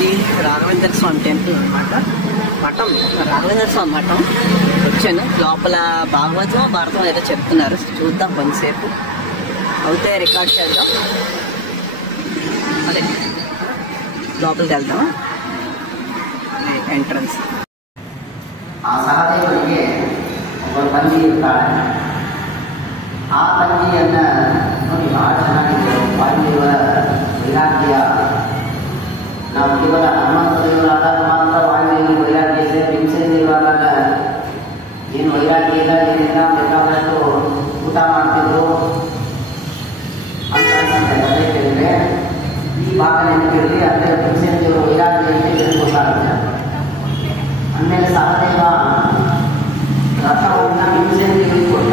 ఇది రాఘవేంద్ర స్వామి టెంపుల్ అనమాట. మఠం, రాఘవేంద్ర స్వామి మఠం. వచ్చాను, లోపల భాగవతం భారతం ఏదో చెప్తున్నారు, చూద్దాం కొంతసేపు. అవుతే రికార్డ్ చేద్దాం. అదే లోపలికి వెళ్దాం. ಎಂಟ್ರೆನ್ಸ್. ಆ ಸಹದೇವನಿಗೆ ಒಬ್ಬ ತಂಗಿ ಇರ್ತಾಳೆ. ಆ ತಂಗಿಯನ್ನು ನೋಡಿ ಭಾಳ ಚೆನ್ನಾಗಿದೆ. ವಾಯುದೇವರ ವೈರಾಗ್ಯ. ನಾವು ಕೇವಲ ಹನುಮಂತ ದೇವರಾದಾಗ ಮಾತ್ರ ವಾಯುದೇವರ ವೈರಾಗ್ಯ ಇದೆ. ಭೀಮಸೇನ ದೇವರಾದಾಗ ಏನು ವೈರಾಗ್ಯ ಇಲ್ಲ, ಏನಿಲ್ಲ, ಬೇಕಾದಷ್ಟು ಊಟ ಮಾಡ್ತಿದ್ರು ಅಂತ ಅನ್ಸುತ್ತೆ. ಕೇಳಿದ್ರೆ ಈ ಭಾಗ ನೆನಪಿರಲಿ. ಅಂದರೆ ಭೀಮಸೇನ ದೇವರ ವೈರಾಗ್ಯ ಅಂತ ಗೊತ್ತಾಗುತ್ತೆ. ಆಮೇಲೆ ಸಹದೇವ ರಥವನ್ನು ಭೀಮಸೇನ ದೇವರಿಗೆ ಕೊಟ್ಟ.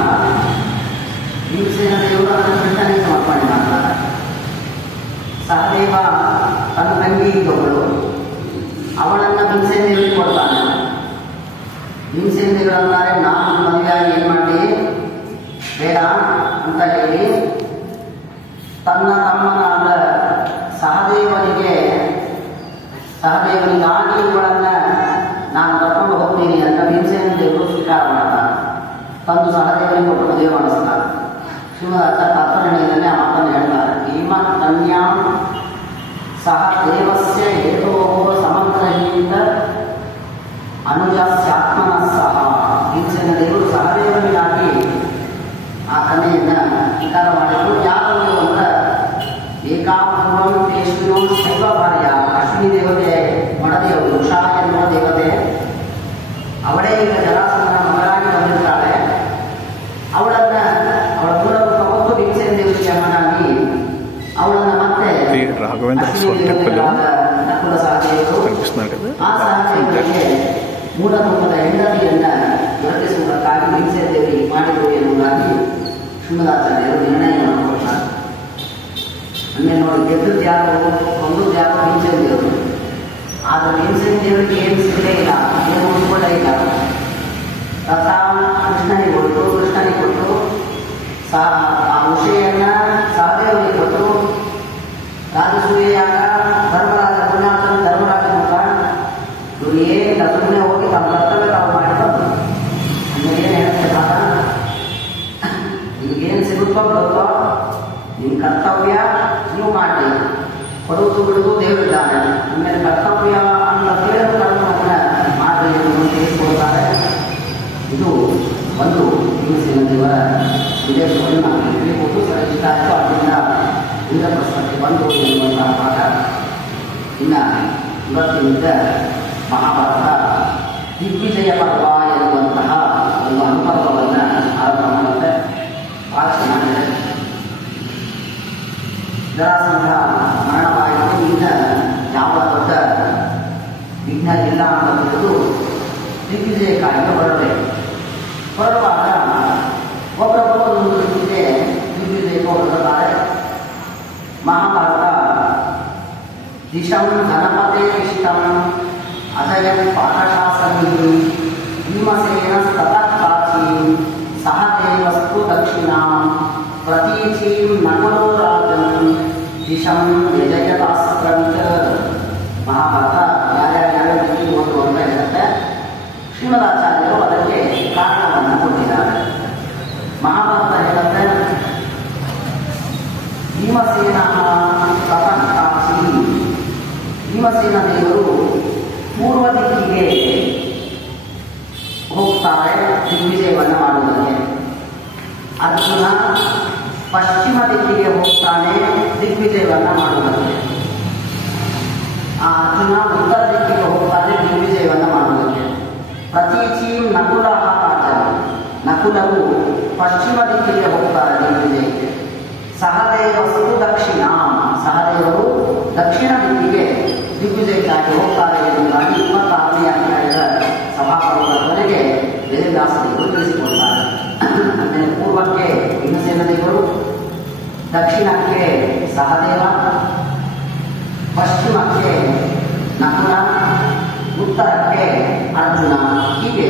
ಭೀಮಸೇನ ದೇವರು ಅದನ್ನು ಕೃಷ್ಣನಿಗೆ ಸಮರ್ಪಣೆ ಮಾಡ್ತಾರೆ. ಸಹದೇವ ತನ್ನ ತಂಗಿ ಇದ್ದವಳು, ಅವಳನ್ನು ಭೀಮಸೇನ ದೇವರಿಗೆ ಕೊಡ್ತಾನೆ. ಭೀಮಸೇನ ದೇವರು ಅಂತಾರೆ, ನಾನು ಮದುವೆಯಾಗಿ ಏನು ಮಾಡಿ ಬೇಡ ಅಂತ ಹೇಳಿ ತನ್ನ ತಮ್ಮನಾದ ಸಹದೇವನಿಗಾಗಿ ಇವುಗಳನ್ನು ನಾನು ಕರ್ಕೊಂಡು ಹೋಗ್ತೀನಿ ಅಂತ ಭೀಮಸೇನ ದೇವರು ಸ್ವೀಕಾರ ಮಾಡ್ತಾನೆ. ತಂದು ಸಹದೇವನಿಗೆ ಕೊಟ್ಟು ಮದುವೆ ಮಾಡಿಸ್ತಾರೆ. ಶ್ರೀಮದಾಚಾರ್ಯ ತಾತ್ಪರ್ಯದಲ್ಲಿ ಆ ಮಾತನ್ನು ಹೇಳ್ತಾರೆ. ಭೀಮ ಕನ್ಯಾಂ ಸಹ ದೇವಸ್ಯ ಹೇತೋ ಸಮಗ್ರಹೀತ ಅನುಜಸ್ಯಾತ್ಮನ ಸಹ. ಭೀಮಸೇನ ದೇವರು ಸಹದೇವನಿಗಾಗಿ ಆ ಕನ್ಯೆಯನ್ನು ಸ್ವೀಕಾರ ಮಾಡಿದ್ರು. ಯಾರು ಅಂದ್ರೆ ಏಕಾಪೂರ್ವಂ ಕೇಶವಿನೋ ಶೈವ ಭಾರ್ಯ. ಅಶ್ವಿನಿ ದೇವತೆ ಮಡದೇವರು, ಉಷಾ ಎನ್ನುವ ದೇವತೆ, ಅವಳೇ ಈಗ ಜರಾಸಂಧನ ಮಗಳಾಗಿ ಬಂದಿರ್ತಾಳೆ. ಅವಳನ್ನ ಅವಳ ಮೂಲಕ ಹೊತ್ತು ಭೀಮಸೇನ ದೇವರಿಗೆ ಅಮ್ಮನಾಗಿ ಅವಳನ್ನ ಮತ್ತೆ ರಾಘವೇಂದ್ರ ಸ್ವಾಮಿ ಟೆಂಪಲ್ ನಕುಲ ಸಹದೇವರು ಆ ಸಹದೇವರಿಗೆ ಮೂಲರೂಪದ ಹೆಂಡತಿಯನ್ನ ದೊರಕಿಸುವುದಕ್ಕಾಗಿ ಭೀಮಸೇನ ದೇವರಿಗೆ ಮಾಡಿದರು ಎನ್ನುವುದಾಗಿ ಶ್ರೀಮದಾಚಾರ್ಯರು ನಿರ್ಣಯವನ್ನು ಕೊಡ್ತಾರೆ. ಅಂದರೆ ನೋಡಿ, ಗೆದ್ದದ್ದು ಯಾರು, ಕೊಂದದ್ದು ಯಾರು? ಭೀಮಸೇನ ದೇವರು. ಆದರೆ ಭೀಮಸೇನ ದೇವರಿಗೆ ಏನು ಸಿಗಲೇ ಇಲ್ಲ, ಏನು ಉಳ್ಕೊಳ್ಳೇ ಇಲ್ಲ. ರಥ ಕೃಷ್ಣನಿಗೆ ಕೊಟ್ಟು, ಆ ಉಷೆಯನ್ನು ಸಹದೇವನಿಗೆ ಕೊಟ್ಟು, ರಾಜಸೂಯೆಯಾಗ ಧರ್ಮರಾಜ ಪುಣ್ಯಾತ್ಮನ ಧರ್ಮರಾಜ ಮುಖ ಇವರು ಏನಿಲ್ಲ, ಸುಮ್ಮನೆ ಹೋಗಿ ತಮ್ಮ ಕರ್ತವ್ಯ ತಾವು ಮಾಡಿಕೊಂಡು ಅಂದರೆ ಏನು ಹೇಳ್ತಾರೆ, ನಿಮ್ಗೇನು ಸಿಗುತ್ತೋ ಬರುತ್ತೋ ನಿಮ್ಮ ಕರ್ತವ್ಯ ನೀವು ಮಾಡಿ, ಕೊಡುವುದು ಬಿಡುವುದು ದೇವರಿದ್ದಾನೆ. ಆಮೇಲೆ ಕರ್ತವ್ಯ ಅಂತ ದೇವರು ಕರ್ತವ್ಯವನ್ನು ಮಾಡಿ ಎಂದು ತಿಳಿಸಿಕೊಡ್ತಾರೆ. ಇದು ಒಂದು ಭೀಮಸೇನ ದೇವರ ವಿದೇಶವನ್ನು ನಾವು ತಿಳಿಬಹುದು. ಸರ್ ಇಷ್ಟ ಆಯಿತು. ಅದರಿಂದ ಇಂದ್ರಪ್ರಸ್ಥಕ್ಕೆ ಬಂದು ಎನ್ನುವಂತಹ ಪಾಠ. ಇನ್ನು ಇವತ್ತಿನಿಂದ ಮಹಾಭಾರತ ದಿಗ್ವಿಜಯ ಪರ್ವ ಎನ್ನುವಂತಹ ಒಂದು ಅನುಪರ್ವವನ್ನು ಆರಂಭ ಮಾಡುತ್ತೆ. ಭಾಳ ಚೆನ್ನಾಗಿದೆ. ಜರಾಸಂಧ ಮರಣವಾಯಿತು. ಇನ್ನು ಯಾವ ದೊಡ್ಡ ವಿಘ್ನ ಇಲ್ಲ ಅಂತ ತಿಳಿದು ದಿಗ್ವಿಜಯಕ್ಕಾಗಿ ಹೊರಡುವಾಗ ಒಬ್ಬರೊಬ್ಬರು ಒಂದು ದಿಗ್ವಿಜಯಕ್ಕೆ ಹೊರಡುತ್ತಾರೆ. ಮಹಾಭಾರತ ದಿಶಂ ಧನಪತೆ ಇಷ್ಟಂ ಅಜಯಂ ಪಾಠಶಾಸನಿ ಭೀಮಸೇನ ತತಃ ಸಹದೇವಸ್ತು ದಕ್ಷಿಣಾಂ ಪ್ರತೀಚೀಂ ನಕುಲೋ ರಾಜನ್ ದಿಶಂ ಯಜಯತಾಸ್ತ್ರಂಚ. ಮಹಾಭಾರತ ಯಾರ್ಯಾವ ದಿಕ್ಕಿ ಓದು ಅಂತ ಇರುತ್ತೆ. ಶ್ರೀಮದಾಚಾರ್ಯರು ಅದಕ್ಕೆ ಕಾರಣವನ್ನು ಕೊಟ್ಟಿದ್ದಾರೆ. ಮಹಾಭಾರತ ಹೇಳುತ್ತೆ, ಭೀಮಸೇನ ತತಃ ಕಾಶಿ. ಭೀಮಸೇನ ದೇವರು ಪೂರ್ವ ದಿಕ್ಕಿಗೆ ಹೋಗ್ತಾರೆ ದಿಗ್ವಿಜಯವನ್ನು ಮಾಡುವುದಕ್ಕೆ. ಅರ್ಜುನ ಪಶ್ಚಿಮ ದಿಕ್ಕಿಗೆ ಹೋಗ್ತಾನೆ ದಿಗ್ವಿಜಯವನ್ನು ಮಾಡುವುದಕ್ಕೆ. ಆ ಅರ್ಜುನ ಉತ್ತರ ದಿಕ್ಕಿಗೆ ಹೋಗ್ತಾನೆ ದಿಗ್ವಿಜಯವನ್ನು ಮಾಡುವುದಕ್ಕೆ. ಪ್ರತೀಚೀಂ ನಕುಲ ರಾಜ. ನಕುಲರು ಪಶ್ಚಿಮ ದಿಕ್ಕಿಗೆ ಹೋಗ್ತಾರೆ ದಿಗ್ವಿಜಯಕ್ಕೆ. ಸಹದೇವಸ್ತು ದಕ್ಷಿಣ. ಸಹದೇವರು ದಕ್ಷಿಣ ದಿಕ್ಕಿಗೆ ದಿಗ್ವಿಜಯಕ್ಕಾಗಿ ಹೋಗ್ತಾರೆ ಎನ್ನುವುದಾಗಿ 26ನೇ ಅಧ್ಯಾಯದ ಸಭಾಪರ್ವದವರೆಗೆ ವೇದವ್ಯಾಸದೇವರು ತಿಳಿಸಿಕೊಡ್ತಾರೆ. ಅಂದರೆ ಪೂರ್ವಕ್ಕೆ ಭೀಮಸೇನ ದೇವರು, ದಕ್ಷಿಣಕ್ಕೆ ಸಹದೇವ, ಪಶ್ಚಿಮಕ್ಕೆ ನಕುಲ, ಉತ್ತರಕ್ಕೆ ಅರ್ಜುನ. ಹೀಗೆ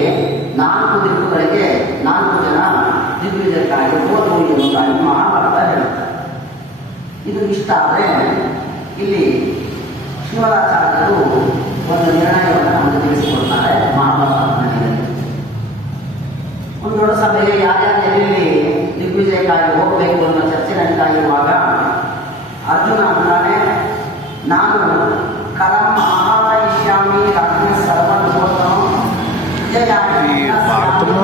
4 ದಿಕ್ಕುಗಳಿಗೆ 4 ಜನ ದಿಗ್ವಿಜಯಕ್ಕಾಗಿ ಹೋದರು ಎನ್ನುವುದಾಗಿ ಮಹಾಭಾರತ ಹೇಳುತ್ತೆ. ಇದು ಇಷ್ಟ ಆದರೆ ಇಲ್ಲಿ ಶ್ರೀಮದಾಚಾರ್ಯರು ಒಂದು ನಿರ್ಣಯವನ್ನು ನಮಗೆ ತಿಳಿಸಿಕೊಡ್ತಾರೆ ಮಹಾಭಾರತದಲ್ಲಿ. ಒಂದು ದೊಡ್ಡ ಸಭೆಗೆ ಯಾರ್ಯಾರು ಎಲ್ಲಿ ದಿಗ್ವಿಜಯಕ್ಕಾಗಿ ಹೋಗಬೇಕು ಅನ್ನೋ ಚರ್ಚೆ ನಡೀತಾಗಿರುವಾಗ ಅರ್ಜುನ ಅಂತಾನೆ, ನಾನು ಕಲಂ ಆಹಾರಯಿಷ್ಯಾಮಿ ರಾಜ್ಯ ಸರ್ವೋತ್ತಮ ఈ భారతము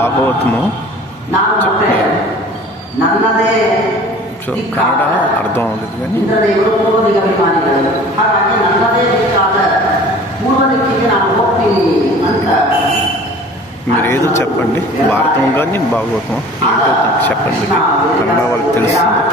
భాగవతము ನಾನು ಮತ್ತೆ ನನ್ನದೇ ಕನ್ನಡ ಅರ್ಥ ಆಗೋದಿಲ್ಲ కానీ ಇಂದ್ರದೇವರು ಪೂರ್ವ ದಿಗಭಿಮಾನಿಗಳು, ಹಾಗಾಗಿ ನನ್ನದೇ ದಿಕ್ಕಾದ ಪೂರ್ವ ದಿಕ್ಕಿಗೆ ನಾನು ಹೋಗ್ತೀನಿ ಅಂತ మీరు ఏదో చెప్పండి, భారతం కానీ భాగవతం ఏంటో నాకు చెప్పండి, కన్నడ వాళ్ళకి తెలుస్తుంది.